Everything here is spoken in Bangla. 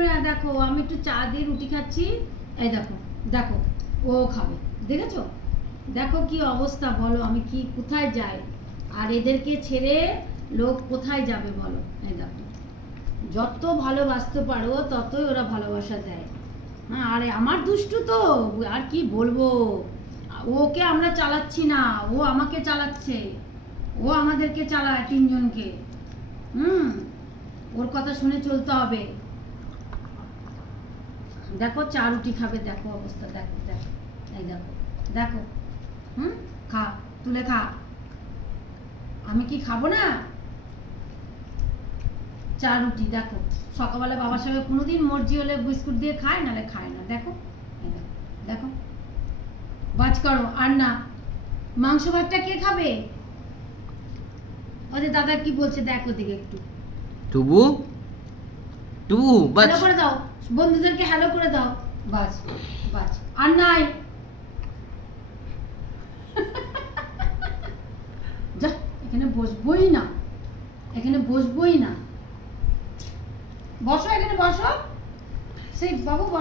বন্ধুরা দেখো আমি একটু চা দিয়ে রুটি খাচ্ছি, এই দেখো দেখো ও খাবে, দেখেছো? দেখো কি অবস্থা, বলো আমি কি কোথায় যাই, আর এদেরকে ছেড়ে লোক কোথায় যাবে বলো? এই দেখো, যত ভালোবাসতে পারো ততই ওরা ভালোবাসা দেয়। হ্যাঁ, আরে আমার দুষ্টু তো, আর কি বলবো, ওকে আমরা চালাচ্ছি না, ও আমাকে চালাচ্ছে, ও আমাদেরকে চালায় তিনজনকে। ওর কথা শুনে চলতে হবে। দেখো চা রুটি খাবে, দেখো অবস্থা, দেখো দেখো, এই দেখো দেখো, খা, তুলে খা, আমি কি খাবো না? চা রুটি দেখো, সকালবেলা বাবার সঙ্গে কোনোদিন মর্জি হলে বিস্কুট দিয়ে খায়, নাহলে খায় না। দেখো এই দেখো দেখো, বাজ করো আর না। মাংস ভাতটা কে খাবে? ওদের দাদা কি বলছে দেখো দিকে একটু। টুবু টুবু বাজ হ্যালো করে দাও, বন্ধুদেরকে হ্যালো করে দাও, বাজ বাজ আর নাই। যা, এখানে বসবোই না, এখানে বসবোই না, বসো এখানে বসো, সেই বাবু